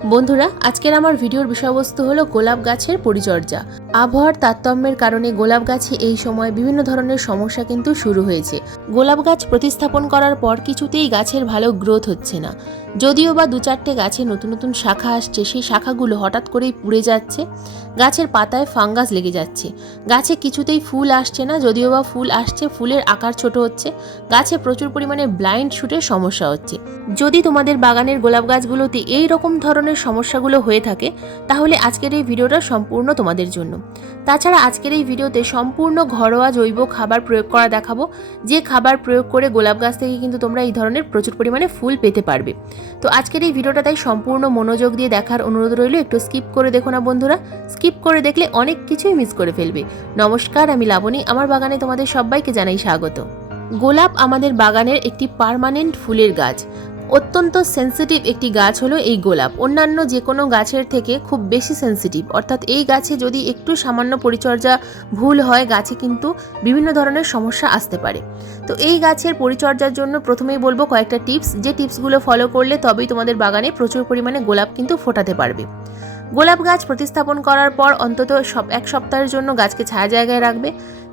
বন্ধুরা, আজকের আমার ভিডিওর বিষয়বস্তু হলো গোলাপ গাছের পরিচর্যা। আবহাওয়ার তারতম্যের কারণে গোলাপ গাছে এই সময় বিভিন্ন ধরনের সমস্যা কিন্তু শুরু হয়েছে। গোলাপ গাছ প্রতিস্থাপন করার পর কিছুতেই গাছের ভালো গ্রোথ হচ্ছে না। যদিও বা 2-4টে গাছে নতুন নতুন শাখা আসছে, সেই শাখাগুলো হঠাৎ করেই পুড়ে যাচ্ছে। গাছের পাতায় ফাঙ্গাস লেগে যাচ্ছে। গাছে কিছুতেই ফুল আসছে না, যদিও বা ফুল আসছে, ফুলের আকার ছোট হচ্ছে। গাছে প্রচুর পরিমাণে ব্লাইন্ড শুটের সমস্যা হচ্ছে। যদি তোমাদের বাগানের গোলাপ গাছগুলোতে এই রকম ধরনের সমস্যাগুলো হয়ে থাকে, তাহলে আজকের এই ভিডিওটা সম্পূর্ণ তোমাদের জন্য। তাছাড়া আজকের এই ভিডিওতে সম্পূর্ণ ঘরোয়া জৈব খাবার প্রয়োগ করা দেখাবো, যে খাবার প্রয়োগ করে গোলাপ গাছ থেকে কিন্তু তোমরা এই ধরনের প্রচুর পরিমাণে ফুল পেতে পারবে। তো আজকের এই ভিডিওটা তাই সম্পূর্ণ মনোযোগ দিয়ে দেখার অনুরোধ রইল। একটু স্কিপ করে দেখো না বন্ধুরা, স্কিপ করে দেখলে অনেক কিছুই মিস করে ফেলবে। নমস্কার, আমি লাবণী, আমার বাগানে তোমাদের সবাইকে জানাই স্বাগত। গোলাপ আমাদের বাগানের একটি পার্মানেন্ট ফুলের গাছ। অত্যন্ত সেন্সিটিভ একটি গাছ হলো এই গোলাপ। অন্যান্য যে কোনো গাছের থেকে খুব বেশি সেন্সিটিভ, অর্থাৎ এই গাছে যদি একটু সামান্য পরিচর্যা ভুল হয়, গাছে কিন্তু বিভিন্ন ধরনের সমস্যা আসতে পারে। তো এই গাছের পরিচর্যার জন্য প্রথমেই বলবো কয়েকটা টিপস, যে টিপসগুলো ফলো করলে তবেই তোমাদের বাগানে প্রচুর পরিমাণে গোলাপ কিন্তু ফোটাতে পারবে। গোলাপ গাছ প্রতিস্থাপন করার পর অন্তত এক সপ্তাহের জন্য গাছকে ছায়া জায়গায় রাখবে।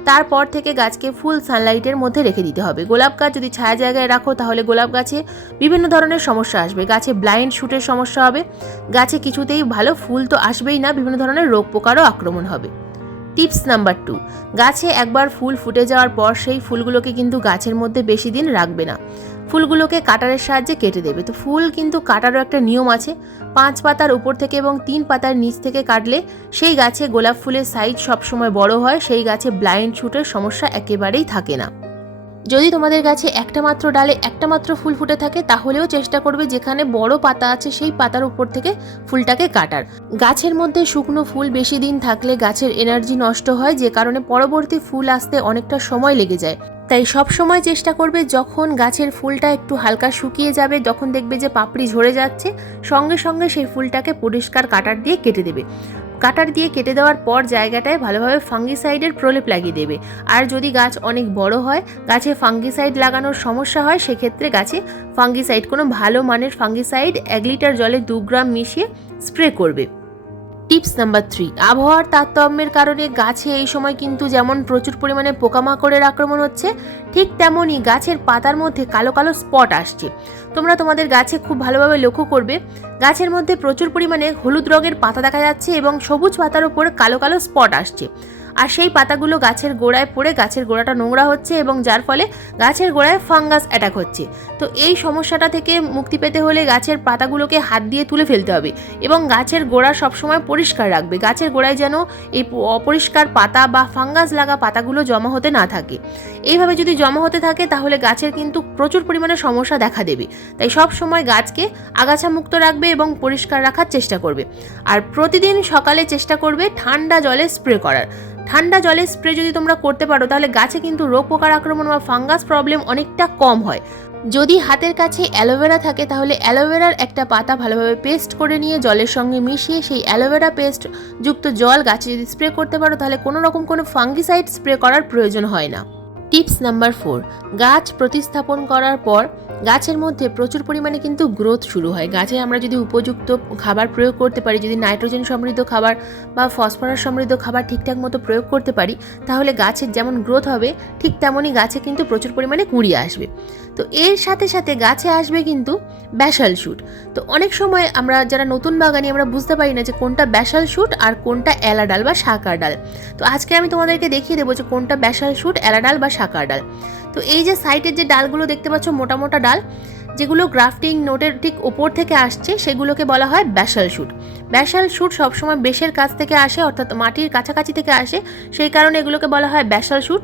তারপর থেকে গাছকে ফুল সানলাইটের মধ্যে রেখে দিতে হবে। গোলাপ গাছ যদি ছায়া জায়গায় রাখো, তাহলে গোলাপ গাছে বিভিন্ন ধরনের সমস্যা আসবে। গাছে ব্লাইন্ড শুটের সমস্যা হবে, গাছে কিছুতেই ভালো ফুল তো আসবেই না, বিভিন্ন ধরনের রোগ পোকারও আক্রমণ হবে। টিপস নাম্বার 2, গাছে একবার ফুল ফুটে যাওয়ার পর সেই ফুলগুলোকে কিন্তু গাছের মধ্যে বেশি দিন রাখবে না। ফুলগুলোকে কাটারের সাহায্যে কেটে দেবে। তো ফুল কিন্তু কাটারও একটা নিয়ম আছে। 5 পাতার উপর থেকে এবং 3 পাতার নিচ থেকে কাটলে সেই গাছে গোলাপ ফুলের সাইজ সবসময় বড় হয়, সেই গাছে ব্লাইন্ড শুটের সমস্যা একেবারেই থাকে না। যদি তোমাদের গাছে একটা মাত্র ডালে একটা মাত্র ফুল ফুটে থাকে, তাহলেও চেষ্টা করবে যেখানে বড় পাতা আছে সেই পাতার উপর থেকে ফুলটাকে কাটার। গাছের মধ্যে শুকনো ফুল বেশি দিন থাকলে গাছের এনার্জি নষ্ট হয়, যে কারণে পরবর্তী ফুল আসতে অনেকটা সময় লেগে যায়। তাই সব সময় চেষ্টা করবে যখন গাছের ফুলটা একটু হালকা শুকিয়ে যাবে, যখন দেখবে যে পাপড়ি ঝরে যাচ্ছে, সঙ্গে সঙ্গে সেই ফুলটাকে পরিষ্কার কাটার দিয়ে কেটে দেবে। কাটার দিয়ে কেটে দেওয়ার পর জায়গাটায় ভালোভাবে ফাঙ্গিসাইডের প্রলেপ লাগিয়ে দেবে। আর যদি গাছ অনেক বড় হয়, গাছে ফাঙ্গিসাইড লাগানোর সমস্যা হয়, সেক্ষেত্রে গাছে ফাঙ্গিসাইড, কোনো ভালো মানের ফাঙ্গিসাইড 1 লিটার জলে 2 গ্রাম মিশিয়ে স্প্রে করবে। টিপস নাম্বার 3, আবহাওয়ার তারতম্যের কারণে গাছে এই সময় কিন্তু যেমন প্রচুর পরিমাণে পোকামাকড়ের আক্রমণ হচ্ছে, ঠিক তেমনই গাছের পাতার মধ্যে কালো কালো স্পট আসছে। তোমরা তোমাদের গাছে খুব ভালোভাবে লক্ষ্য করবে, গাছের মধ্যে প্রচুর পরিমাণে হলুদ রঙের পাতা দেখা যাচ্ছে এবং সবুজ পাতার উপর কালো কালো স্পট আসছে। আর সেই পাতাগুলো গাছের গোড়ায় পড়ে গাছের গোড়াটা নোংরা হচ্ছে এবং যার ফলে গাছের গোড়ায় ফাঙ্গাস অ্যাটাক হচ্ছে। তো এই সমস্যাটা থেকে মুক্তি পেতে হলে গাছের পাতাগুলোকে হাত দিয়ে তুলে ফেলতে হবে এবং গাছের গোড়া সবসময় পরিষ্কার রাখবে। গাছের গোড়ায় যেন এই অপরিষ্কার পাতা বা ফাঙ্গাস লাগা পাতাগুলো জমা হতে না থাকে। এইভাবে যদি জমা হতে থাকে, তাহলে গাছের কিন্তু প্রচুর পরিমাণে সমস্যা দেখা দেবে। তাই সব সময় গাছকে আগাছা মুক্ত রাখবে এবং পরিষ্কার রাখার চেষ্টা করবে। আর প্রতিদিন সকালে চেষ্টা করবে ঠান্ডা জলে স্প্রে করার। ঠান্ডা জলে স্প্রে যদি তোমরা করতে পারো, তাহলে গাছে কিন্তু রোগ পোকার আক্রমণ বা ফাঙ্গাস প্রবলেম অনেকটা কম হয়। যদি হাতের কাছে অ্যালোভেরা থাকে, তাহলে অ্যালোভেরার একটা পাতা ভালোভাবে পেস্ট করে নিয়ে জলের সঙ্গে মিশিয়ে সেই অ্যালোভেরা পেস্ট যুক্ত জল গাছে যদি স্প্রে করতে পারো, তাহলে কোনো রকম কোনো ফাঙ্গিসাইড স্প্রে করার প্রয়োজন হয় না। টিপস নাম্বার 4, গাছ প্রতিস্থাপন করার পর গাছের মধ্যে প্রচুর পরিমাণে কিন্তু গ্রোথ শুরু হয়। গাছে আমরা যদি উপযুক্ত খাবার প্রয়োগ করতে পারি, যদি নাইট্রোজেন সমৃদ্ধ খাবার বা ফসফরাস সমৃদ্ধ খাবার ঠিকঠাক মতো প্রয়োগ করতে পারি, তাহলে গাছের যেমন গ্রোথ হবে, ঠিক তেমনই গাছে কিন্তু প্রচুর পরিমাণে কুঁড়ি আসবে। তো এর সাথে সাথে গাছে আসবে কিন্তু ব্যাসাল শুট। তো অনেক সময় আমরা যারা নতুন বাগানি, আমরা বুঝতে পারি না যে কোনটা ব্যাসাল শুট আর কোনটা এলা ডাল বা শাঁকার ডাল। তো আজকে আমি তোমাদেরকে দেখিয়ে দেবো যে কোনটা ব্যাসাল শুট, এলা ডাল বা শাঁকার ডাল। তো এই যে সাইডের যে ডালগুলো দেখতে পাচ্ছ, মোটা মোটা ডাল, যেগুলো গ্রাফটিং নোটের ঠিক ওপর থেকে আসছে, সেগুলোকে বলা হয় ব্যাসাল শুট। ব্যাসাল শুট সবসময় বেশের কাছ থেকে আসে, অর্থাৎ মাটির কাছাকাছি থেকে আসে, সেই কারণে এগুলোকে বলা হয় ব্যাসাল শুট।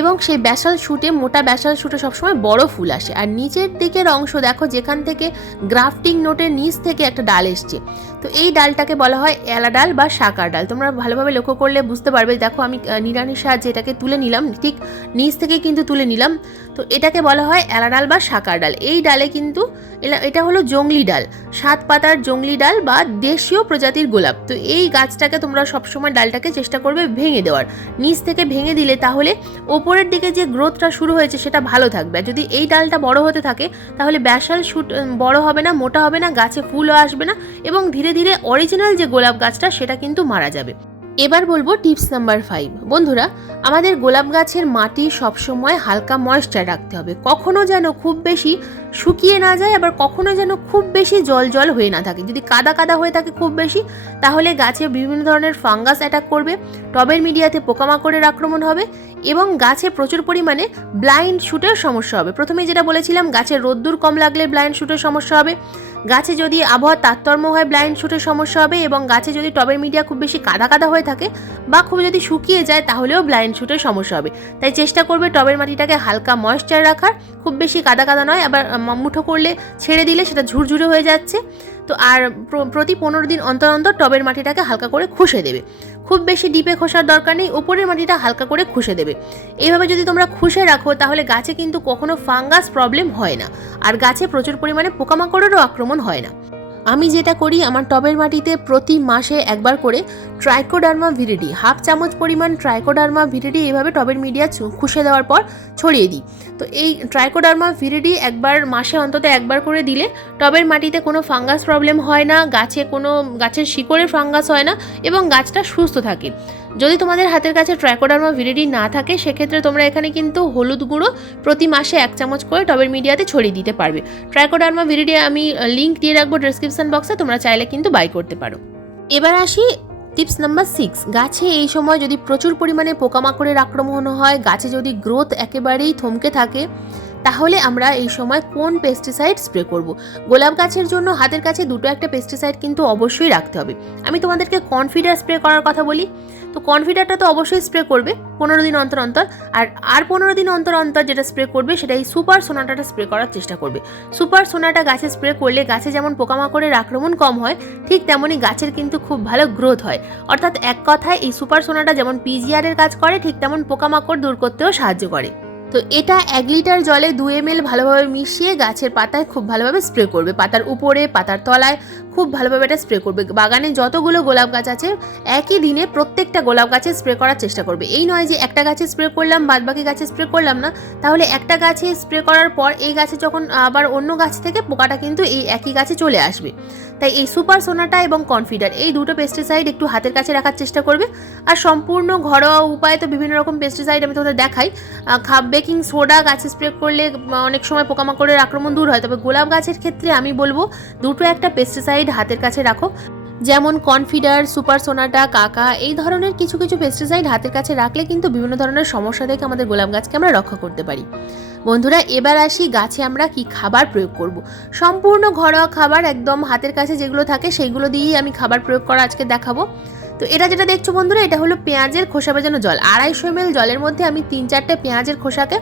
এবং সেই ব্যাসাল শুটে, মোটা ব্যাসাল শুটে সবসময় বড় ফুল আসে। আর নিচের দিকের অংশ দেখো, যেখান থেকে গ্রাফটিং নোটের নিচ থেকে একটা ডাল এসছে, তো এই ডালটাকে বলা হয় এলা ডাল বা শাঁকার ডাল। তোমরা ভালোভাবে লক্ষ্য করলে বুঝতে পারবে। দেখো আমি নিড়ানির সাহায্যে এটাকে তুলে নিলাম, ঠিক নিচ থেকে কিন্তু তুলে নিলাম। তো এটাকে বলা হয় এলা ডাল বা শাঁকার ডাল। এই ডালে কিন্তু এটা হলো জংলি ডাল, 7 পাতার জংলি ডাল বা দেশীয় প্রজাতির গোলাপ। তো এই গাছটাকে তোমরা সবসময় ডালটাকে চেষ্টা করবে ভেঙে দেওয়ার। নিচ থেকে ভেঙে দিলে তাহলে ওপরের দিকে যে গ্রোথটা শুরু হয়েছে সেটা ভালো থাকবে। আর যদি এই ডালটা বড় হতে থাকে তাহলে ব্যাসাল শুট বড় হবে না, মোটা হবে না, গাছে ফুলও আসবে না এবং ধীরে ধীরে অরিজিনাল যে গোলাপ গাছটা সেটা কিন্তু মারা যাবে। এবার বলবো টিপস নাম্বার 5। বন্ধুরা, আমাদের গোলাপ গাছের মাটি সবসময় হালকা ময়েশ্চার রাখতে হবে। কখনো যেন খুব বেশি শুকিয়ে না যায়, আবার কখনো যেন খুব বেশি জল জল হয়ে না থাকে। যদি কাদা কাদা হয়ে থাকে খুব বেশি, তাহলে গাছে বিভিন্ন ধরনের ফাঙ্গাস অ্যাটাক করবে, টবের মিডিয়াতে পোকামাকড়ের আক্রমণ হবে এবং গাছে প্রচুর পরিমাণে ব্লাইন্ড শুটের সমস্যা হবে। প্রথমেই যেটা বলেছিলাম, গাছের রোদ্দুর কম লাগলে ব্লাইন্ড শুটের সমস্যা হবে, গাছে যদি আবহাওয়ার তারতম্য হয় ব্লাইন্ড শুটের সমস্যা হবে এবং গাছে যদি টবের মিডিয়া খুব বেশি কাদা কাদা হয়ে থাকে বা খুব যদি শুকিয়ে যায় তাহলেও ব্লাইন্ড শুটের সমস্যা হবে। তাই চেষ্টা করবে টবের মাটিটাকে হালকা ময়েশ্চার রাখার, খুব বেশি কাদা কাদা নয়, আবার মুঠো করলে ছেড়ে দিলে সেটা ঝুরঝুরে হয়ে যাচ্ছে। তো আর প্রতি 15 দিন অন্তর অন্তর টবের মাটিটাকে হালকা করে খুশে দেবে। খুব বেশি ডিপে খোসার দরকার নেই, উপরের মাটিটা হালকা করে খুশে দেবে। এইভাবে যদি তোমরা খুশে রাখো তাহলে গাছে কিন্তু কখনো ফাঙ্গাস প্রবলেম হয় না, আর গাছে প্রচুর পরিমাণে পোকামাকড়েরও আক্রমণ হয় না। আমি যেটা করি, আমার টবের মাটিতে প্রতি মাসে একবার করে ট্রাইকোডার্মা ভিরিডি, হাফ চামচ পরিমাণ ট্রাইকোডার্মা ভিরিডি এইভাবে টবের মিডিয়া খুশে দেওয়ার পর ছড়িয়ে দিই। তো এই ট্রাইকোডার্মা ভিরিডি মাসে অন্তত একবার করে দিলে টবের মাটিতে কোনো ফাঙ্গাস প্রবলেম হয় না, গাছের শিকড়ে ফাঙ্গাস হয় না এবং গাছটা সুস্থ থাকে। যদি তোমাদের হাতের কাছে ট্রাইকোডার্মা ভিরিডি না থাকে সেক্ষেত্রে তোমরা এখানে কিন্তু হলুদ গুঁড়ো প্রতি মাসে 1 চামচ করে টবের মিডিয়াতে ছড়িয়ে দিতে পারবে। ট্রাইকোডার্মা ভিরিডি আমি লিঙ্ক দিয়ে রাখবো ডেসক্রিপশন বক্সে, তোমরা চাইলে কিন্তু বাই করতে পারো। এবার আসি টিপস নাম্বার 6। গাছে এই সময় যদি প্রচুর পরিমাণে পোকামাকড়ের আক্রমণ হয়, গাছে যদি গ্রোথ একেবারেই থমকে থাকে, তাহলে আমরা এই সময় কোন পেস্টিসাইড স্প্রে করব? গোলাপ গাছের জন্য হাতের কাছে দুটো একটা পেস্টিসাইড কিন্তু অবশ্যই রাখতে হবে। আমি তোমাদেরকে কনফিডার স্প্রে করার কথা বলি, তো কনফিডারটা তো অবশ্যই স্প্রে করবে 15 দিন অন্তর অন্তর। আর 15 দিন অন্তর অন্তর যেটা স্প্রে করবে সেটা এই সুপার সোনাটাটা স্প্রে করার চেষ্টা করবে। সুপার সোনাটা গাছে স্প্রে করলে গাছে যেমন পোকামাকড়ের আক্রমণ কম হয়, ঠিক তেমনই গাছের কিন্তু খুব ভালো গ্রোথ হয়। অর্থাৎ এক কথায় এই সুপার সোনাটা যেমন পিজিআর এর কাজ করে, ঠিক তেমন পোকামাকড় দূর করতেও সাহায্য করে। তো এটা 1 লিটার জলে 2 ml ভালোভাবে মিশিয়ে গাছের পাতায় খুব ভালোভাবে স্প্রে করবে, পাতার উপরে, পাতার তলায় খুব ভালোভাবে এটা স্প্রে করবে। বাগানে যতগুলো গোলাপ গাছ আছে একই দিনে প্রত্যেকটা গোলাপ গাছে স্প্রে করার চেষ্টা করবে। এই নয় যে একটা গাছে স্প্রে করলাম বাদবাকি গাছে স্প্রে করলাম না, তাহলে একটা গাছে স্প্রে করার পর এই গাছে যখন আবার অন্য গাছ থেকে পোকাটা কিন্তু এই একই গাছে চলে আসবে। তাই এই সুপার সোনাটা এবং কনফিডার এই দুটো পেস্টিসাইড একটু হাতের কাছে রাখার চেষ্টা করবে। আর সম্পূর্ণ ঘরোয়া উপায়ে তো বিভিন্ন রকম পেস্টিসাইড আমি তোমাদের দেখাই। বেকিং সোডা গাছে স্প্রে করলে অনেক সময় পোকামাকড়ের আক্রমণ দূর হয়, তবে গোলাপ গাছের ক্ষেত্রে আমি বলবো দুটো একটা পেস্টিসাইড হাতের কাছে রাখো, যেমন কনফিডার, সুপার সোনাটা, কাকা, এই ধরনের কিছু কিছু পেস্টিসাইড হাতের কাছে রাখলে কিন্তু বিভিন্ন ধরনের সমস্যা থেকে আমাদের গোলাপ গাছকে আমরা রক্ষা করতে পারি। বন্ধুরা, এবার আসি গাছে আমরা কি খাবার প্রয়োগ করব। সম্পূর্ণ ঘরোয়া খাবার একদম হাতের কাছে যেগুলো থাকে সেইগুলো দিয়েই আমি খাবার প্রয়োগ করা আজকে দেখাবো। তো এটা যেটা দেখছো বন্ধুরা, এটা হলো পেঁয়াজের খোসা ভেজানো জল। 250 ml জলের মধ্যে আমি 3-4টে পেঁয়াজের খোসাকে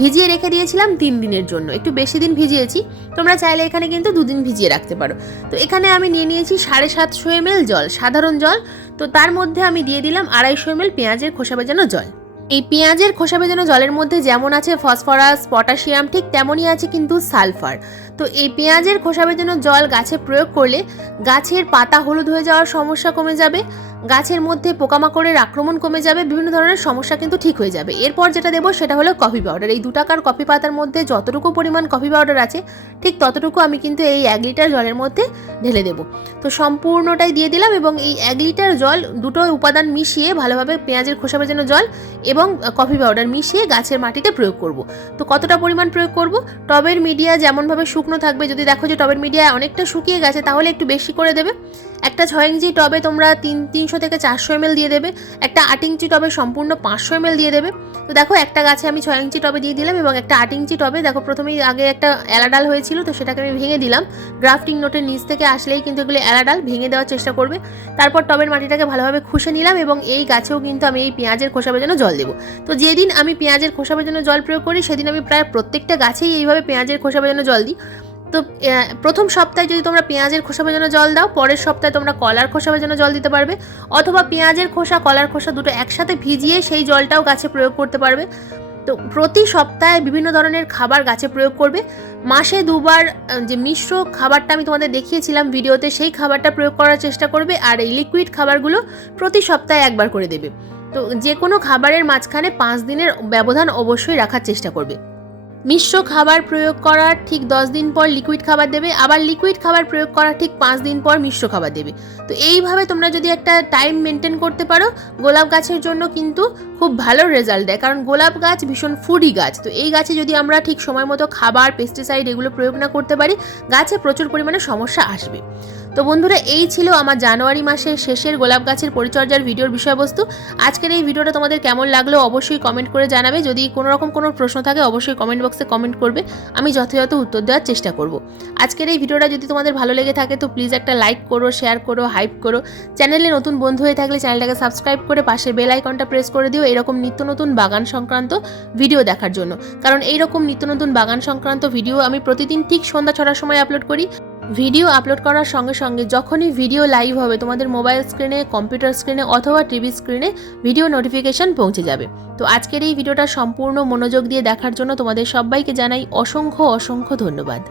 ভিজিয়ে রেখে দিয়েছিলাম 3 দিনের জন্য, একটু বেশি দিন ভিজিয়েছি। তোমরা চাইলে এখানে কিন্তু 2 দিন ভিজিয়ে রাখতে পারো। তো এখানে আমি নিয়ে নিয়েছি 750 ml জল, সাধারণ জল। তো তার মধ্যে আমি দিয়ে দিলাম 250 ml পেঁয়াজের খোসা ভেজানো জল। এই পেঁয়াজের খোসা ভেজানো জলের মধ্যে যেমন আছে ফসফরাস, পটাশিয়াম, ঠিক তেমনই আছে কিন্তু সালফার। তো এই পেঁয়াজের খোসা ভেজানো জল গাছে প্রয়োগ করলে গাছের পাতা হলুদ হয়ে যাওয়ার সমস্যা কমে যাবে, গাছের মধ্যে পোকামাকড়ের আক্রমণ কমে যাবে, বিভিন্ন ধরনের সমস্যা কিন্তু ঠিক হয়ে যাবে। এরপর যেটা দেবো সেটা হলো কফি পাউডার। এই 2 টাকার কফি পাতার মধ্যে যতটুকু পরিমাণ কফি পাউডার আছে ঠিক ততটুকু আমি কিন্তু এই 1 লিটার জলের মধ্যে ঢেলে দেবো। তো সম্পূর্ণটাই দিয়ে দিলাম এবং এই 1 লিটার জল দুটো উপাদান মিশিয়ে ভালোভাবে পেঁয়াজের খোসা ভেজানো জল এবং কফি পাউডার মিশিয়ে গাছের মাটিতে প্রয়োগ করব। তো কতটা পরিমাণ প্রয়োগ করব? টবের মিডিয়া যেমনভাবে শুকনো থাকবে, যদি দেখো যে টবের মিডিয়া অনেকটা শুকিয়ে গেছে তাহলে একটু বেশি করে দেবে। একটা 6 ইঞ্চি টবে তোমরা 300 থেকে 400 ml দিয়ে দেবে, একটা 8 ইঞ্চি টবে সম্পূর্ণ 500 ml দিয়ে দেবে। তো দেখো একটা গাছে আমি 6 ইঞ্চি টবে দিয়ে দিলাম এবং একটা 8 ইঞ্চি টবে দেখো প্রথমেই আগে একটা এলাডাল হয়েছিল, তো সেটাকে আমি ভেঙে দিলাম। গ্রাফটিং নোটের নিচ থেকে আসলেই কিন্তু এগুলো এলাডাল ভেঙে দেওয়ার চেষ্টা করবে। তারপর টবের মাটিটাকে ভালোভাবে খুশে নিলাম এবং এই গাছেও কিন্তু আমি এই পেঁয়াজের খোসা ভেজানো জল দেবো। তো যেদিন আমি পেঁয়াজের খোসা ভেজানো জল প্রয়োগ করি সেদিন আমি প্রায় প্রত্যেকটা গাছেই এইভাবে পেঁয়াজের খোসা ভেজানো জল দিই। তো প্রথম সপ্তাহে যদি তোমরা পেঁয়াজের খোসা ভেজানো জল দাও, পরের সপ্তাহে তোমরা কলার খোসা ভেজানো জল দিতে পারবে, অথবা পেঁয়াজের খোসা কলার খোসা দুটো একসাথে ভিজিয়ে সেই জলটাও গাছে প্রয়োগ করতে পারবে। তো প্রতি সপ্তাহে বিভিন্ন ধরনের খাবার গাছে প্রয়োগ করবে। মাসে 2 বার যে মিশ্র খাবারটা আমি তোমাদের দেখিয়েছিলাম ভিডিওতে, সেই খাবারটা প্রয়োগ করার চেষ্টা করবে। আর এই লিকুইড খাবারগুলো প্রতি সপ্তাহে 1 বার করে দেবে। তো যে কোনো খাবারের মাঝখানে 5 দিনের ব্যবধান অবশ্যই রাখার চেষ্টা করবে। মিশ্র খাবার প্রয়োগ করার ঠিক 10 দিন পর লিকুইড খাবার দেবে, আবার লিকুইড খাবার প্রয়োগ করার ঠিক 5 দিন পর মিশ্র খাবার দেবে। তো এইভাবে তোমরা যদি একটা টাইম মেনটেন করতে পারো, গোলাপ গাছের জন্য কিন্তু খুব ভালো রেজাল্ট দেয়। কারণ গোলাপ গাছ ভীষণ ফুডি গাছ, তো এই গাছে যদি আমরা ঠিক সময় মতো খাবার, পেস্টিসাইড এগুলো প্রয়োগ না করতে পারি, গাছে প্রচুর পরিমাণে সমস্যা আসবে। তো বন্ধুরা, এই ছিল আমার জানুয়ারি মাসের শেষের গোলাপ গাছের পরিচর্যার ভিডিওর বিষয়বস্তু। আজকের এই ভিডিওটা তোমাদের কেমন লাগলো অবশ্যই কমেন্ট করে জানাবে। যদি কোনো রকম কোনো প্রশ্ন থাকে অবশ্যই কমেন্ট বক্সে কমেন্ট করবে, আমি যথাযথ উত্তর দেওয়ার চেষ্টা করব। আজকের এই ভিডিওটা যদি তোমাদের ভালো লেগে থাকে তো প্লিজ একটা লাইক করো, শেয়ার করো, হাইপ করো। চ্যানেলে নতুন বন্ধু হয়ে থাকলে চ্যানেলটাকে সাবস্ক্রাইব করে পাশের বেল আইকনটা প্রেস করে দিও এরকম নিত্য নতুন বাগান সংক্রান্ত ভিডিও দেখার জন্য। কারণ এইরকম নিত্য নতুন বাগান সংক্রান্ত ভিডিও আমি প্রতিদিন ঠিক সন্ধ্যা 6টার সময় আপলোড করি। ভিডিও আপলোড করার সঙ্গে সঙ্গে যখনই ভিডিও লাইভ হবে তোমাদের মোবাইল স্ক্রিনে, কম্পিউটার স্ক্রিনে অথবা টিভি স্ক্রিনে ভিডিও নোটিফিকেশন পৌঁছে যাবে। তো আজকের এই ভিডিওটা সম্পূর্ণ মনোযোগ দিয়ে দেখার জন্য তোমাদের সবাইকে জানাই অসংখ্য অসংখ্য ধন্যবাদ।